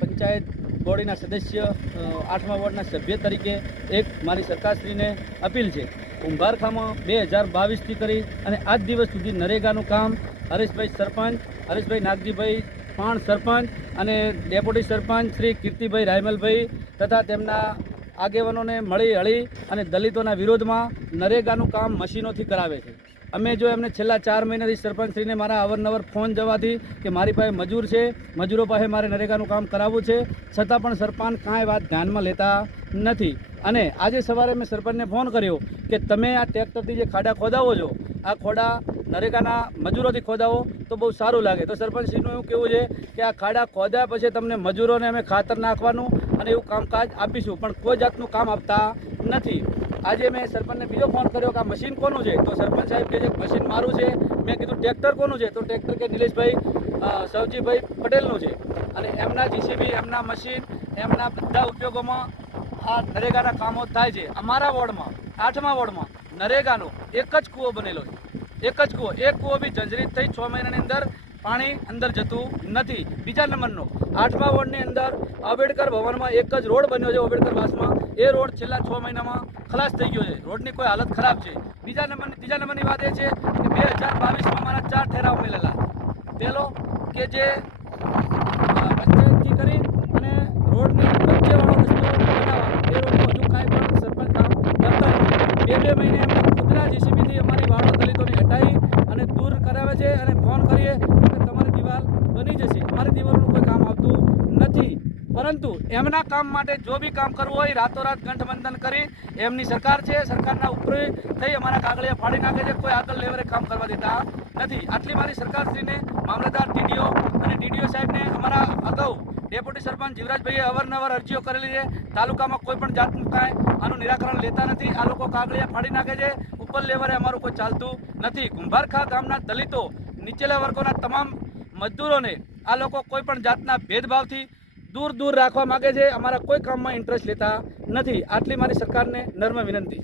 પંચાયત બોડીના સદસ્ય 8મા વોર્ડના સભ્ય તરીકે એક મારી સરકારશ્રીને અપીલ છે. કુંભારખામાં 2022થી કરી અને આજ દિવસ સુધી નરેગાનું કામ હરેશભાઈ સરપંચ, હરેશભાઈ નાગજીભાઈ પાણ સરપંચ અને ડેપ્યુટી સરપંચ શ્રી કીર્તિભાઈ રાયમલભાઈ તથા તેમના આગેવાનોને મળી હળી અને દલિતોના વિરોધમાં નરેગાનું કામ મશીનોથી કરાવે છે. અમે જો એમને છેલ્લા 4 મહિનાથી સરપંચશ્રીને મારા અવારનવાર ફોન જવાથી કે મારી પાસે મજૂર છે, મજૂરો પાસે મારે નરેગાનું કામ કરાવવું છે, છતાં પણ સરપંચ કાંઈ વાત ધ્યાનમાં લેતા નથી. અને આજે સવારે મેં સરપંચને ફોન કર્યો કે તમે આ ટ્રેક્ટરથી જે ખાડા ખોદાવો છો, આ ખોડા નરેગાના મજૂરોથી ખોદાવો તો બહુ સારું લાગે. તો સરપંચશ્રીનું એવું કહેવું છે કે આ ખાડા ખોદ્યા પછી તમને મજૂરોને અમે ખાતર નાખવાનું અને એવું કામકાજ આપીશું, પણ કોઈ જાતનું કામ આપતા નથી. આજે મેં સરપંચને બીજો ફોન કર્યો કે આ મશીન કોનું છે? તો સરપંચ સાહેબ કહે છે મશીન મારું છે. મેં કીધું ટ્રેક્ટર કોનું છે? તો ટ્રેક્ટર કે નિલેશભાઈ સવજીભાઈ પટેલનું છે. અને એમના જીસીબી, એમના મશીન, એમના બધા ઉપયોગોમાં આ નરેગાના કામો થાય છે. અમારા વોર્ડમાં 8મા વોર્ડમાં નરેગાનો એક જ કૂવો બનેલો છે, એક જ કૂવો. એક કૂવો બી જર્જરિત થઈ 6 મહિનાની અંદર પાણી અંદર જતું નથી. બીજા નંબરનો 8મા વોર્ડની અંદર આંબેડકર ભવનમાં એક જ રોડ બન્યો છે, આંબેડકર વાસમાં. એ રોડ છેલ્લા 6 મહિનામાં ખલાસ થઈ ગયો છે. રોડની કોઈ હાલત ખરાબ છે. ત્રીજા નંબરની વાત એ છે કે 2022માં મારા 4 ઠેરાવ મળેલા. પહેલો કે જે પંચાયતથી કરી અને રોડની વચ્ચેવાળો રસ્તો બનાવવાનો, એ રોડનું હજુ કાંઈ પણ સરપંચ કામ કરતા નથી. 2 મહિને એમના ખુદના જીસીબીથી અમારી વાડો દલિતોને હટાવી અને દૂર કરાવે છે અને ફોન કરીએ કે તમારી દિવાલ બની જશે. અમારી દિવાલોનું કોઈ કામ આવતું નથી. પરંતુ એમના કામ માટે જો બી કામ કરવું હોય રાતોરાત ગઠબંધન કરી એમની સરકાર છે, સરકારના ઉપર થઈ અમારા કાગળિયા ફાડી નાખે છે. કોઈ આગળ લેવલે કામ કરવા દેતા નથી. આટલી મારી સરકારશ્રીને મામલતદાર, ટીડીઓ અને ડીડીઓ સાહેબને અમારા અગાઉ ડેપ્યુટી સરપંચ જીવરાજભાઈએ અવારનવાર અરજીઓ કરેલી છે. તાલુકામાં કોઈ પણ જાતનું કાંઈ આનું નિરાકરણ લેતા નથી. આ લોકો કાગળિયા ફાડી નાખે છે. ઉપર લેવલે અમારું કોઈ ચાલતું નથી. કુંભારખા ગામના દલિતો, નીચેલા વર્ગોના તમામ મજદૂરોને આ લોકો કોઈ પણ જાતના ભેદભાવથી દૂર રાખવા માગે છે. અમારા કોઈ કામમાં ઇન્ટરેસ્ટ લેતા નથી. આટલી મારી સરકારને નમ્ર વિનંતી.